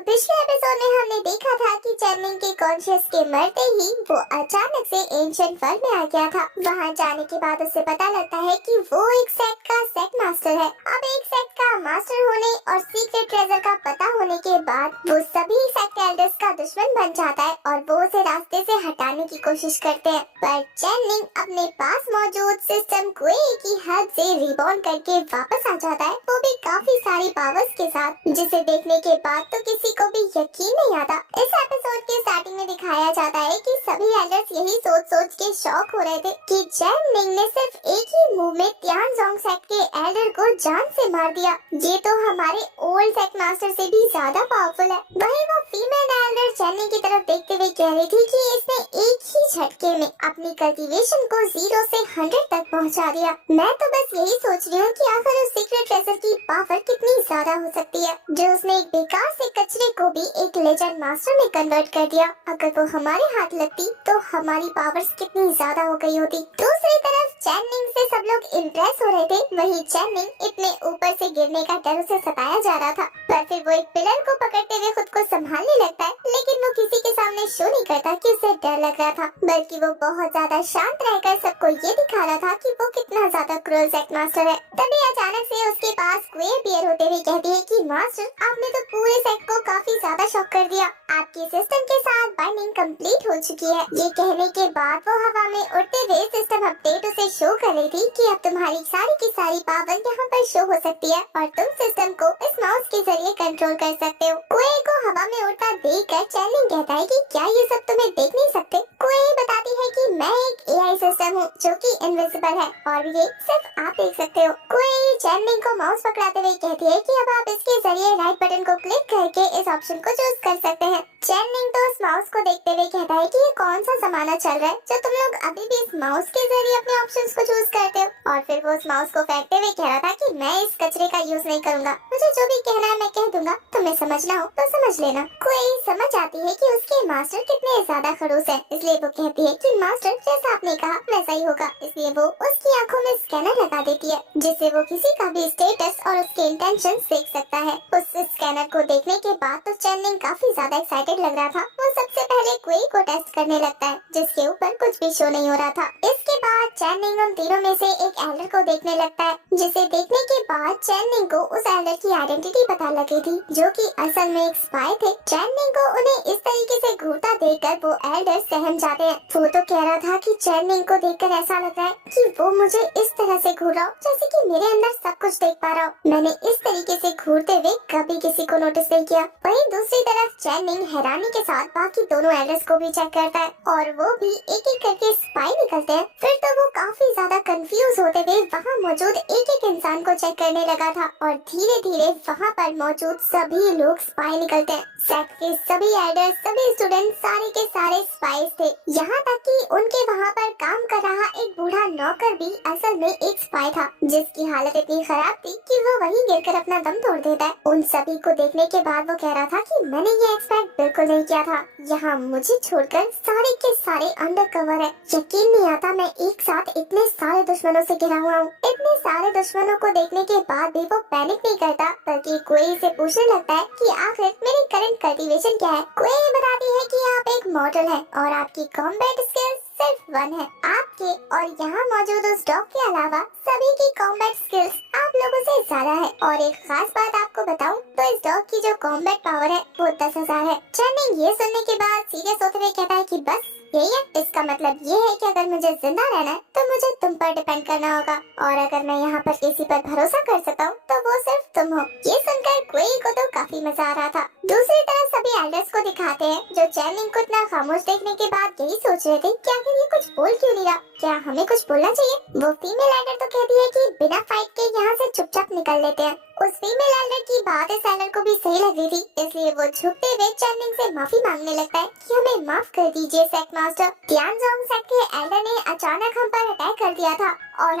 तो पिछले एपिसोड में हमने देखा था कि चैनिंग के कॉन्शियस के मरते ही वो अचानक से एंशिएंट वर्ल्ड में आ गया था। वहाँ जाने के बाद उसे पता लगता है कि वो एक सेक्ट का सेक्ट मास्टर है। अब एक सेक्ट का मास्टर होने और सीक्रेट ट्रेजर का पता होने के बाद वो सभी सेक्ट एल्डर्स का दुश्मन बन जाता है और वो उसे रास्ते से हटाने की कोशिश करते हैं। पर चैनिंग अपने पास मौजूद सिस्टम को एक ही हद से रिबॉर्न करके वापस आ जाता है, वो भी काफी सारी पावर्स के साथ, जिसे देखने के बाद तो किसी को भी यकीन नहीं आता। इस एपिसोड के स्टार्टिंग में दिखाया जाता है कि सभी एल्डर्स यही सोच सोच के शॉक हो रहे थे कि चैनिंग ने सिर्फ एक ही मूव में तियानजोंग सेक्ट के एल्डर को जान से मार दिया। ये तो हमारे ओल्ड सेक्ट मास्टर से भी ज्यादा पावरफुल है। वहीं वो फीमेल एल्डर चैनिंग की तरफ देखते हुए कह रही थी कि इसने एक ही झटके में अपनी कल्टीवेशन को 0 से 100 तक पहुंचा दिया। मैं तो बस यही सोच रही हूँ कि आखिर उस सीक्रेट ट्रेजर की पावर कितनी ज्यादा हो सकती है, जो उसने एक बेकार से कचरे को भी एक लेजेंड मास्टर में कन्वर्ट कर दिया। अगर वो हमारे हाथ लगती तो हमारी पावर्स कितनी ज्यादा हो गई होती। दूसरी तरफ चैनिंग से सब लोग इम्प्रेस हो रहे थे। वहीं चैनिंग इतने ऊपर से गिरने का डर उसे सताया जा रहा था, पर फिर वो एक पिलर को पकड़ते हुए खुद को संभालने लगता है, लेकिन वो किसी के सामने शो नहीं करता कि उसे डर लग रहा था, बल्कि वो बहुत ज्यादा शांत रहकर सबको ये दिखा रहा था कि वो कितना ज्यादा क्रूर सेक्ट मास्टर है। तभी अचानक से उसके पास क्वे अपीयर होते हुए कहती है कि मास्टर, आपने तो पूरे सेक्ट को काफी ज्यादा शॉक कर दिया। आपकी सिस्टम के साथ बाइंडिंग कंप्लीट हो चुकी है। ये कहने के बाद वो हवा में उड़ते हुए सिस्टम अपडेट उसे शो कर रही थी कि अब तुम्हारी सारी की सारी पावर यहाँ पर शो हो सकती है और तुम सिस्टम को इस माउस के जरिए कंट्रोल कर सकते हो। कुए को हवा में उड़ता देखकर चैनिंग कहता है कि क्या ये सब तुम्हें देख नहीं सकते? कुए बताती है कि मैं एक एआई सिस्टम हूँ जो कि इनविजिबल है और ये सिर्फ आप देख सकते हो। कुए चैनिंग को माउस पकड़ाते हुए कहती है कि अब आप इसके जरिए राइट बटन को क्लिक करके इस ऑप्शन को चूज कर सकते हैं। चैनिंग तो उस माउस को देखते हुए कहता है कि ये कौन सा जमाना चल रहा है जो तुम लोग अभी भी इस माउस के जरिए अपने ऑप्शंस को चूज करते हो। और फिर वो उस माउस को फेंकते हुए कह रहा था कि मैं इस कचरे का यूज नहीं करूंगा, मुझे जो भी कहना है मैं कह दूंगा, तुम्हें समझना हो तो समझ लेना। कोई समझ आती है कि उसके मास्टर कितने ज्यादा खड़ूस है, इसलिए वो कहती है कि मास्टर जैसा आपने कहा वैसा ही होगा। इसलिए वो उसकी आंखों में स्कैनर लगा देती है, जिससे वो किसी का भी स्टेटस और उसके इंटेंशन देख सकता है। उस स्कैनर को देखने के बाद तो चैनिंग काफी ज्यादा एक्साइटेड लग रहा था। वो सबसे पहले क्वे को टेस्ट करने लगता है, जिसके ऊपर कुछ भी शो नहीं हो रहा था। इसके बाद चैनिंग उन तीनों में से एक एल्डर को देखने लगता है, जिसे देखने के बाद चैनिंग को उस एल्डर की आइडेंटिटी पता लगी थी, जो कि असल में एक स्पाई थे। चैनिंग को उन्हें इस तरीके से घूरता देखकर वो एल्डर सहम जाते हैं। वो तो कह रहा था कि चैनिंग को देखकर ऐसा लग रहा है कि वो मुझे इस तरह से घूर रहा हो जैसे कि मेरे अंदर सब कुछ देख पा रहा हो। मैंने इस तरीके से घूरते हुए कभी किसी को नोटिस नहीं किया। वहीं दूसरी तरफ चैनिंग हैरानी के साथ बाकी दोनों एल्डर्स को भी चेक करता है और वो भी एक एक करके स्पाई निकलते हैं। फिर तो वो काफी ज्यादा कंफ्यूज होते हुए वहाँ मौजूद एक एक इंसान को चेक करने लगा था और धीरे धीरे वहाँ पर मौजूद सभी लोग स्पाई निकलते हैं। सेक्ट के सभी एल्डर्स, सभी स्टूडेंट, सारे के सारे स्पाइस थे। यहाँ तक कि उनके वहाँ पर काम कर रहा एक बूढ़ा नौकर भी असल में एक स्पाई था, जिसकी हालत इतनी खराब थी कि वो वहीं गिरकर अपना दम तोड़ देता है। उन सभी को देखने के बाद वो कह रहा था कि मैंने ये एक्सपेक्ट बिल्कुल नहीं किया था। यहाँ मुझे छोड़कर सारे के सारे अंडर कवर है। यकीन नहीं आता मैं एक साथ इतने सारे दुश्मनों से घिरा हुआ हूँ। इतने सारे दुश्मनों को देखने के बाद भी वो पैनिक नहीं करता, बल्कि कोई से पूछने लगता है कि आखिर मेरी करंट कल्टीवेशन क्या है। कोई बताती है कि आप एक मॉडल है और आपकी कॉम्बैट स्किल्स सिर्फ 1 है। आपके और यहाँ मौजूद उस डॉग के अलावा सभी की कॉम्बैट स्किल्स आप लोगों से ज्यादा है। और एक खास बात आपको बताऊं तो इस डॉग की जो कॉम्बैट पावर है वो 10,000 है। चैनिंग ये सुनने के बाद सीरियस होते हुए कहता है कि बस यही है? इसका मतलब ये है कि अगर मुझे जिंदा रहना है तो मुझे तुम पर डिपेंड करना होगा, और अगर मैं यहाँ पर किसी पर भरोसा कर सकता हूँ तो वो सिर्फ तुम हो। ये सुनकर कोई को तो काफी मजा आ रहा था। दूसरी तरफ सभी एल्डर्स को दिखाते हैं जो चैनिंग को इतना खामोश देखने के बाद यही सोच रहे थे कि आखिर ये कुछ बोल क्यों नहीं रहा, क्या हमें कुछ बोलना चाहिए। वो फीमेल एल्डर तो कहती है कि बिना फाइट के यहाँ से चुपचाप निकल लेते हैं। उस फीमेल एल्डर की बात इस एल्डर को भी सही लग रही थी, इसलिए वो झुकते हुए चैनिंग से माफी मांगने लगता है कि हमें माफ कर दीजिए सेक्ट मास्टर। तियानजोंग सेक्ट के एल्डर ने अचानक हम पर अटैक कर दिया था और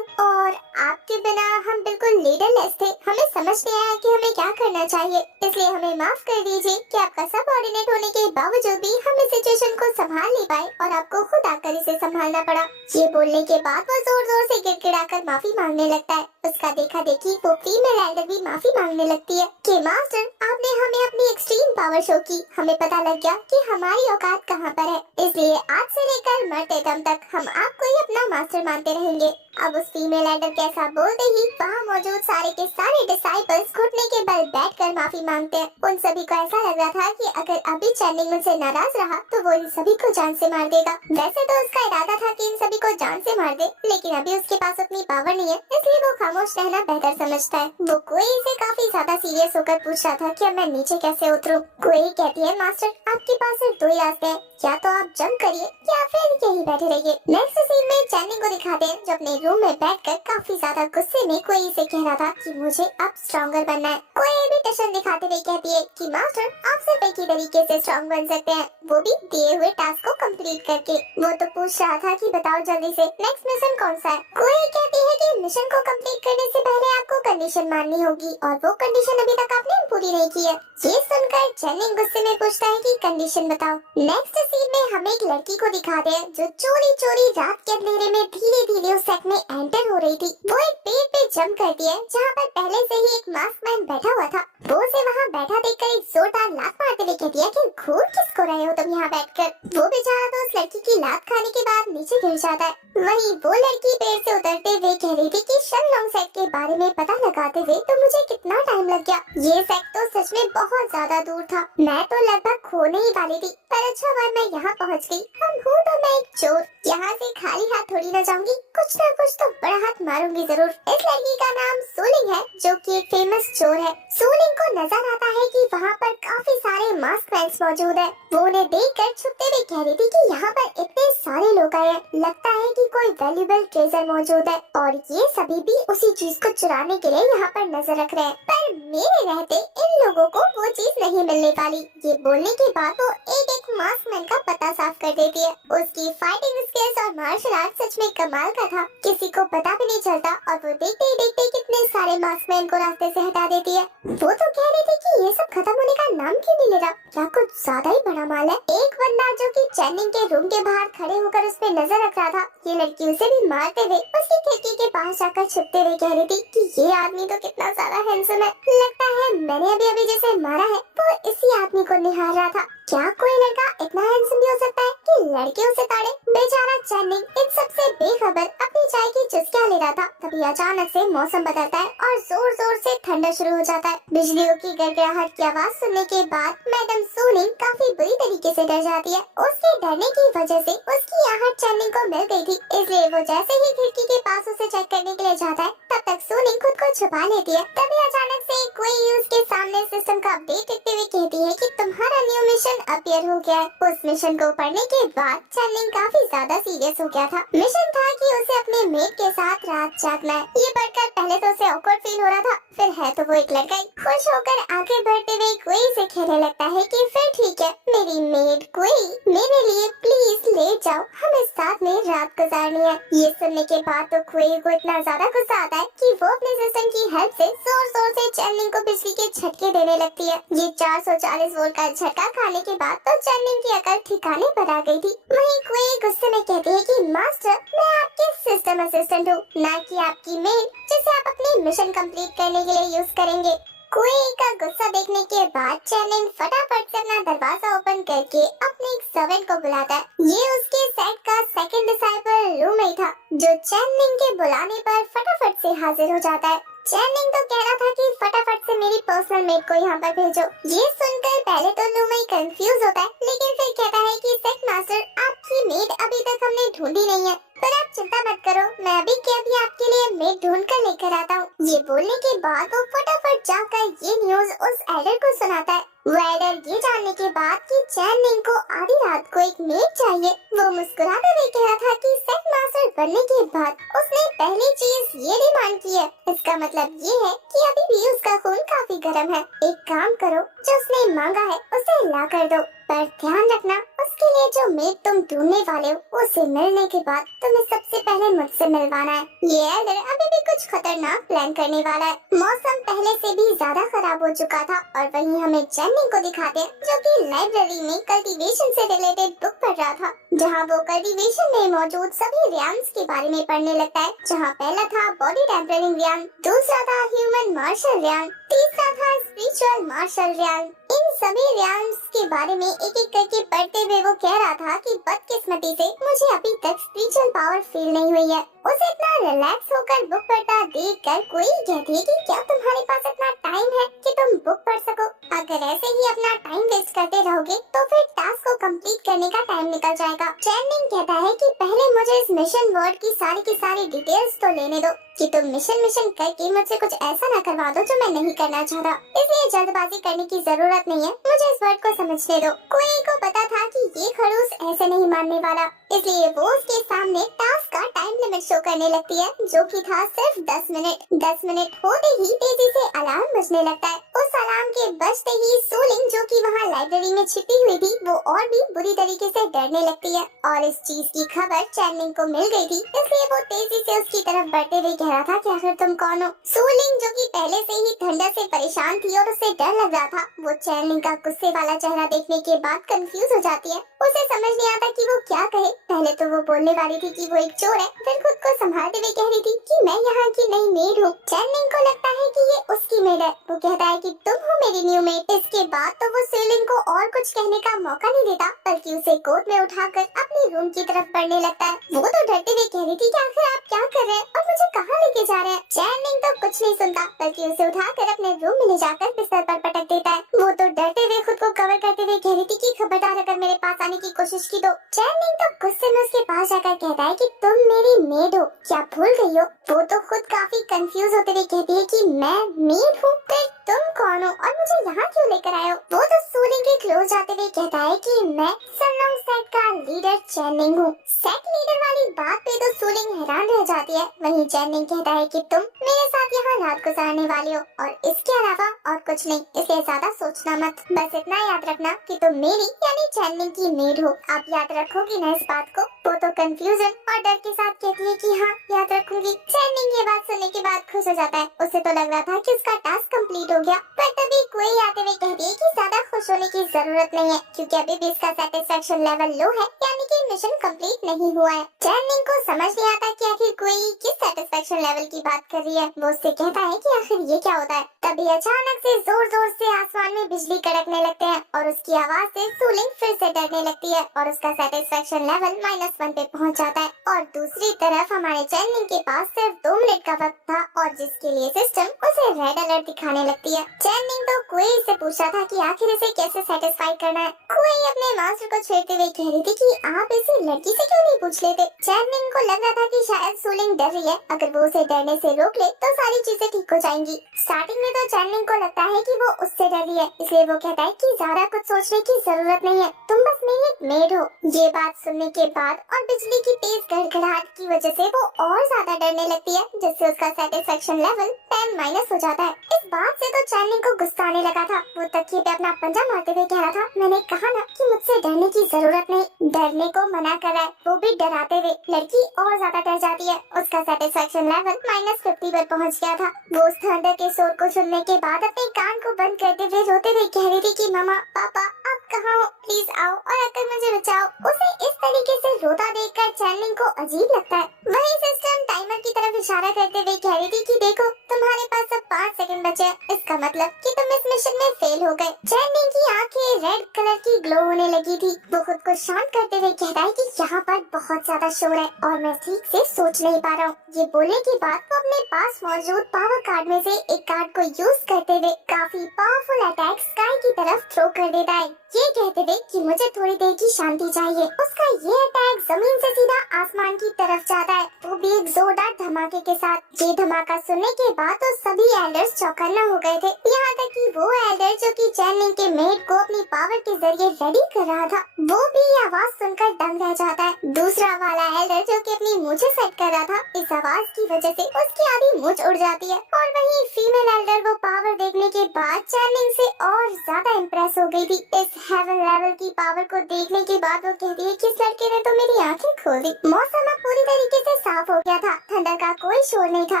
आपके बिना हम बिल्कुल लीडरलेस थे। हमें समझ नहीं आया कि हमें क्या करना चाहिए, इसलिए हमें माफ कर दीजिए कि आपका सबऑर्डिनेट होने के बावजूद भी हम इस सिचुएशन को संभाल नहीं पाए और आपको खुद आकर इसे संभालना पड़ा। ये बोलने के बाद वो जोर जोर से गिड़गिड़ाकर माफी मांगने लगता है। उसका देखा देखी वो फीमेल एल्डर भी माफी मांगने लगती है कि मास्टर, आपने हमें अपनी एक्सट्रीम पावर शो की हमें पता लग गया कि हमारी औकात कहाँ पर है, इसलिए आज से लेकर मरते दम तक हम आपको ही अपना मास्टर मानते रहेंगे। अब उस फीमेल एल्डर के ऐसा बोलते ही वहाँ मौजूद सारे के सारे डिसाइपल्स घुटने के बल बैठकर माफी मांगते हैं। उन सभी को ऐसा लग रहा था कि अगर अभी चैनिंग उनसे नाराज रहा तो वो इन सभी को जान से मार देगा। वैसे तो उसका इरादा था कि इन सभी को जान से मार दे, लेकिन अभी उसके पास उतनी पावर नहीं है, इसलिए वो खामोश रहना बेहतर समझता है। वो कोई से काफी ज्यादा सीरियस होकर पूछ रहा था कि अब मैं नीचे कैसे उतरूं। कोई कहती है मास्टर आपके पास सिर्फ दो ही रास्ते हैं, या तो आप जंप करिए या फिर यही बैठे रहिए। नेक्स्ट सीन में चैनिंग को दिखाते हैं जो अपने रूम में बैठकर काफी ज्यादा गुस्से में कोई से कह रहा था कि मुझे अब स्ट्रॉन्गर बनना है। कोई भी टशन दिखाते हुए कहती है कि मास्टर आप सिर्फ एक ही तरीके से स्ट्रॉन्ग बन सकते हैं, वो भी दिए हुए टास्क को कंप्लीट करके। वो तो पूछ रहा था कि बताओ जल्दी से नेक्स्ट मिशन कौन सा है। कोई कहती है कि मिशन को कंप्लीट करने से पहले आपको कंडीशन माननी होगी और वो कंडीशन अभी तक आपने पूरी नहीं की है। ये सुनकर चैनिंग गुस्से में पूछता है कि कंडीशन बताओ। नेक्स्ट सीन में हम एक लड़की को दिखाते हैं जो चोरी चोरी रात के अंधेरे में धीरे धीरे उस सेट में एंटर हो रही थी। वो एक पेड़ पे जंप करती है जहाँ पर पहले से ही एक मास्क मैन बैठा हुआ था। वो उसे वहाँ बैठा देखकर एक जोरदार लात मारते हुए कहती है कि घूर किसको रहे हो तुम यहाँ बैठकर। वो बेचारा तो उस लड़की की लात खाने के बाद नीचे गिर जाता है। वहीं वो लड़की पेड़ से उतरते हुए कह रही थी कि शनलोंग सेट के बारे में पता लगाते हुए तो मुझे कितना टाइम लग गया। ये सेट तो सच में बहुत ज्यादा दूर था, मैं तो लगभग खोने ही वाली थी, पर अच्छा बार मैं यहाँ पहुँच गई। हम हूँ तो मैं एक चोर, यहाँ से खाली हाथ थोड़ी न जाऊंगी, कुछ न कुछ तो बड़ा हाथ मारूंगी जरूर। इस लड़की का नाम सूलिंग है जो कि एक फेमस चोर है। सूलिंग को नजर आता है कि वहाँ पर काफी सारे मास्क मैन्स मौजूद है। वो उन्हें देखकर छुपते हुए कह रही थी कि यहाँ पर इतने सारे लोग आए हैं, लगता है कि कोई वैल्यूएबल ट्रेजर मौजूद है और ये सभी भी उसी चीज को चुराने के लिए यहाँ पर नजर रख रहे हैं। पर मेरे रहते इन लोगों को वो चीज नहीं मिलने वाली। ये बोलने के बाद वो एक एक मास्क मैन का पता साफ कर देती है। उसकी फाइटिंग स्किल्स और मार्शल आर्ट सच में कमाल का था, किसी को पता भी नहीं चलता और वो देखते ही देखते कितने सारे मास्क मैन को रास्ते से हटा देती है। वो तो कह रही थी कि ये सब खत्म होने का नाम क्यों नहीं ले रहा, क्या कुछ ज्यादा ही बड़ा माल है। एक बंदा जो कि चैनिंग के रूम के बाहर खड़े होकर उस पे नजर रख रहा था, ये लड़की उसे भी मारते हुए उसकी खिड़की के पास जाकर छुपते हुए कह रही थी कि ये आदमी तो कितना ज्यादा हैंडसम है, लगता है मैंने अभी अभी जिसे मारा है वो इसी आदमी को निहार रहा था। क्या कोई लड़का इतना हैंडसम भी हो सकता है कि लड़के उसे ताड़े। बेचारा चैनिंग इन सबसे बेखबर अपनी चाय की चुस्कियां ले रहा था। तभी अचानक से मौसम बदलता है और जोर जोर से ठंडा शुरू हो जाता है। बिजलियों की गड़गड़ाहट की आवाज सुनने के बाद मैडम सूलिंग काफी बुरी तरीके से डर जाती है। उसके डरने की वजह से उसकी आहट चैनिंग को मिल गई थी, इसलिए वो जैसे ही खिड़की के पास उसे चेक करने के लिए जाता है तब तक सूलिंग खुद को छुपा लेती है। तभी अचानक से कोई उसके सामने सिस्टम का अपडेट देखते हुए कहती है कि तुम्हारा न्यू मिशन अपीयर हो गया है। उस मिशन को पढ़ने के बाद चैनिंग काफी ज्यादा सीरियस हो गया था। मिशन था कि उसे अपने मेट के साथ रात जागना है। ये पढ़कर पहले तो उसे ऑकवर्ड फील हो रहा था, फिर है तो वो एक लड़का ही। खुश होकर आगे बढ़ते हुए कोई से कहने लगता है कि फिर ठीक है मेरी मेट कोई, मेरे लिए प्लीज लेट जाओ, हमें साथ में रात गुजारनी है। ये सुनने के बाद तो कोई को इतना ज्यादा गुस्सा आता है कि वो अपने सिस्टम की हेल्प से जोर जोर से चैनिंग को बिजली के झटके देने लगती है। ये 440 वोल्ट का झटका खाने के बाद तो चैनिंग की अकल ठिकाने पर आ गई थी। वहीं कोई गुस्से में कहती है कि मास्टर मैं आपके सिस्टम असिस्टेंट हूँ, ना कि आपकी मेट जिसे आप अपने मिशन कंप्लीट करने के लिए यूज करेंगे। कोई का गुस्सा देखने के बाद चैनिंग फटाफट से अपना दरवाजा ओपन करके अपने एक सर्वेंट को बुलाता है। ये उसके सेट का सेकंड डिसाइपल रूममेट था जो चैनिंग के बुलाने पर फटाफट से हाजिर हो जाता है। चैनिंग तो कह रहा था कि फटाफट से मेरी पर्सनल मेट को यहाँ पर भेजो। ये सुनकर पहले तो लूमई कंफ्यूज होता है, लेकिन फिर कहता है कि सेट मास्टर आपकी मेट अभी तक हमने ढूंढी नहीं है, पर आप चिंता मत करो, मैं अभी के अभी आपके लिए मेट ढूंढ कर लेकर आता हूँ। ये बोलने के बाद वो फटाफट जाकर ये न्यूज उस एल्डर को सुनाता है। वो एल्डर ये जानने के बाद कि चैनिंग को आधी रात को एक मेट चाहिए, वो मुस्कुराते हुए कह रहा था कि सेट मास्टर बनने के बाद उसने पहली चीज ये डिमांड की है। इसका मतलब ये है कि अभी भी उसका खून काफी गर्म है। एक काम करो, जो उसने मांगा है उसे ला कर दो। पर ध्यान रखना, उसके लिए जो मेड तुम ढूंढने वाले हो उसे मिलने के बाद तुम्हें सबसे पहले मुझसे मिलवाना है। ये एल्डर अभी भी कुछ खतरनाक प्लान करने वाला है। मौसम पहले से भी ज्यादा खराब हो चुका था और वहीं हमें चैनिंग को दिखाते हैं जो कि लाइब्रेरी में कल्टीवेशन से रिलेटेड बुक पढ़ रहा था, जहाँ वो कल्टीवेशन में मौजूद सभी रियाम्स के बारे में पढ़ने लगता है। जहाँ पहला था बॉडी टेम्परिंग रियाम, दूसरा था ह्यूमन मार्शल रियाम, तीसरा था स्पिरिचुअल मार्शल रियाम। इन सभी रियाम्स के बारे में एक एक करके पढ़ते हुए वो कह रहा था कि बदकिस्मती से मुझे अभी तक स्पिरिचुअल पावर फील नहीं हुई है। उसे इतना रिलैक्स होकर बुक पढ़ता देखकर कोई कहती है कि क्या तुम्हारे पास इतना टाइम है कि तुम बुक पढ़ सको? अगर ऐसे ही अपना टाइम वेस्ट करते रहोगे तो फिर टास्क को कंप्लीट करने का टाइम निकल जाएगा। चैनिंग कहता है कि पहले मुझे इस मिशन वर्ड की सारी डिटेल्स तो लेने दो कि तुम मिशन करके मुझसे कुछ ऐसा न करवा दो जो मैं नहीं करना चाहता। इसलिए जल्दबाजी करने की जरूरत नहीं है, मुझे इस वर्ड को समझने दो। कोई को पता था कि ये खड़ूस ऐसे नहीं मानने वाला, इसलिए वो उसके सामने टास्क का टाइम लिमिट शो करने लगती है जो कि था सिर्फ 10 मिनट। 10 मिनट होते ही तेजी से अलार्म बजने लगता है। उस अलार्म के बजते ही सूलिंग जो कि वहाँ लाइब्रेरी में छिपी हुई थी वो और भी बुरी तरीके से डरने लगती है और इस चीज की खबर चैनिंग को मिल गई थी, इसलिए वो तेजी से उसकी तरफ बढ़ते हुए कह रहा था कि आखिर तुम कौन हो? सूलिंग जो कि पहले से ही ठंडा से परेशान थी और उसे डर लग रहा था, वो चैनिंग का गुस्से वाला चेहरा देखने के बाद कंफ्यूज हो जाती है। उसे समझ नहीं आता कि वो क्या कहे। पहले तो वो बोलने वाली थी कि वो एक चोर है, फिर खुद को संभालते हुए कह रही थी कि मैं यहाँ की नई मेड हूँ। चैनिंग को लगता है कि ये उसकी मेड है। वो कहता है कि तुम हो मेरी न्यू मेड। इसके बाद तो वो सूलिंग को और कुछ कहने का मौका नहीं देता, बल्कि उसे कोट में उठाकर अपने रूम की तरफ बढ़ने लगता है। वो तो डरते हुए कह रही थी कि आखिर आप क्या कर रहे हैं और मुझे कहाँ लेके जा रहे हैं? चैनिंग तो कुछ नहीं सुनता, बल्कि उसे उठाकर अपने रूम में ले जाकर बिस्तर पर पटक देता है। वो तो डरते हुए खुद को कवर करते हुए कह रही थी कि खबरदार अगर मेरे पास आने की कोशिश की तो। चैनिंग तो गुस्से में उसके पास जाकर कहता है कि तुम मेरी मेड हो, क्या भूल गई हो? वो तो खुद काफी कंफ्यूज होते हुए कहती है कि मैं मेड हूँ, फिर तुम कौन हो और मुझे यहाँ क्यों लेकर आए हो? वो तो सूलिंग के क्लोज जाते हुए कहता है कि मैं सनलोंग सेट का लीडर चैनिंग हूँ। सेट लीडर वाली बात पे तो सूलिंग हैरान रह जाती है। वहीं चैनिंग कहता है कि तुम मेरे साथ यहाँ रात गुजारने वाले हो और इसके अलावा और कुछ नहीं, इसलिए ज्यादा सोचना मत। बस इतना याद रखना कि तुम मेरी यानी चैनिंग की मेड हो। आप याद रखोगी ना इस बात को? वो तो कंफ्यूजन और डर के साथ कहती है कि हाँ याद रखूंगी। चैनिंग ये बात सुनने के बाद खुश हो जाता है। उसे तो लग रहा था कि उसका टास्क कंप्लीट हो गया, पर तभी कोई आते हुए कहती है कि ज्यादा खुश होने की जरूरत नहीं है क्योंकि अभी भी इसका सेटिस्फेक्शन लेवल लो है, यानी कि मिशन कंप्लीट नहीं हुआ है। चैनिंग को समझ नहीं आता कि आखिर कोई किस सेटिस्फेक्शन लेवल की बात कर रही है। वो उससे कहता है कि आखिर ये क्या होता है। तभी अचानक से जोर जोर से आसमान में बिजली कड़कने लगते हैं और उसकी आवाज से सूलिंग फिर से डरने लगती है और उसका सेटिस्फेक्शन लेवल -1 पे पहुंच जाता है। और दूसरी तरफ हमारे चैनिंग के पास सिर्फ 2 मिनट का वक्त था और जिसके लिए सिस्टम उसे रेड अलर्ट दिखाने लगती है। चैनिंग तो कुई से पूछा था कि आखिर इसे कैसे सेटिस्फाई करना है। कुई अपने मास्टर को छेड़ते हुए कह रही थी कि आप इसे लड़की से क्यों नहीं पूछ लेते? चैनिंग को लग रहा था कि शायद सूलिंग डर रही है, अगर वो उसे डरने से रोक ले तो सारी चीजें ठीक हो जाएंगी। स्टार्टिंग में तो चैनिंग को लगता है कि वो उससे डर रही है, इसलिए वो कहता है कि ज्यादा कुछ सोचने की जरूरत नहीं है, तुम बस मेरी एक मेड हो। ये बात सुनने के बाद और बिजली की तेज गड़गड़ाहट की वजह से वो और ज्यादा डरने लगती है, जिससे उसका सेटिस्फेक्शन लेवल 10- हो जाता है। इस बात से तो चैनिंग को गुस्सा आने लगा था। वो तकिए पे अपना पंजा मारते हुए कह रहा था, मैंने कहा ना कि मुझसे डरने की जरूरत नहीं। डरने को मना कर रहा है, वो भी डराते हुए। लड़की और ज्यादा डर जाती है। उसका सेटिस्फेक्शन लेवल -50 पर पहुंच गया था। वो उस थंडर के शोर को सुनने के बाद अपने कान को बंद करते हुए रोते हुए कह रही थी कि मामा पापा आप कहाँ हो, प्लीज आओ और आकर मुझे बचाओ। उसे इस तरीके से रोता देखकर चैनिंग को अजीब लगता है। वही सिस्टम टाइमर की तरफ इशारा करते हुए कह रही थी कि देखो तुम्हारे पास अब 5 सेकंड बचे हैं, इसका मतलब कि तुम इस मिशन में फेल हो गए। चैनिंग की आंखें रेड कलर की ग्लो होने लगी थी। वो खुद को शांत करते हुए कहता है कि यहाँ पर बहुत ज्यादा शोर है और मैं ठीक से सोच नहीं पा रहा हूँ। ये बोलने के बाद वो अपने पास मौजूद पावर कार्ड में से एक कार्ड को यूज करते हुए काफी पावरफुल अटैक स्काई की तरफ थ्रो कर देता है, ये कहते हुए कि मुझे थोड़ी देर की शांति चाहिए। उसका ये अटैक जमीन से सीधा आसमान की तरफ जाता है, वो भी एक जोरदार धमाके के साथ। ये धमाका सुनने के बाद तो सभी एल्डर्स चौकन्ना हो गए थे, यहाँ तक कि वो एल्डर जो कि चैनिंग के मेड को अपनी पावर के जरिए रेडी कर रहा था, वो भी ये आवाज सुनकर दंग रह जाता है। दूसरा वाला एल्डर जो कि अपनी मूछें सेट कर रहा था, इस आवाज की वजह से उसकी आधी मूछ उड़ जाती है। और वहीं फीमेल एल्डर वो पावर देखने के बाद चैनिंग से और ज्यादा इम्प्रेस हो गई थी। इस हेवन लेवल की पावर को देखने के बाद वो कहती है कि इस लड़के ने तो मेरी आंखें खोल दी। मौसम अब पूरी तरीके से साफ हो गया था, थंडर का कोई शोर नहीं था।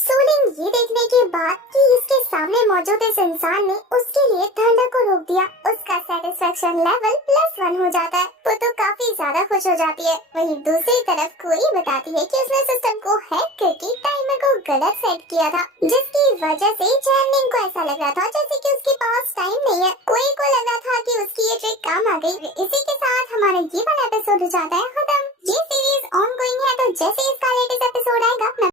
सूलिंग ये देखने के बाद कि इसके सामने मौजूद इस इंसान ने उसके लिए थंडर को रोक दिया, उसका सेटिस्फेक्शन लेवल +1 हो जाता है। वो तो काफी ज्यादा खुश हो जाती है। वहीं दूसरी तरफ कोई बताती है कि उसने सिस्टम को हैक करके टाइमर को गलत सेट किया था, जिसकी वजह से चैनलिंग को ऐसा लग रहा था जैसे कि उसके पास टाइम नहीं है। कोई को लग रहा था कि उसकी ये ट्रिक काम आ गई। इसी के साथ हमारा ये वाला एपिसोड हो जाता है खत्म। ये सीरीज ऑन गोइंग है, तो जैसे इसका लेटेस्ट एपिसोड आएगा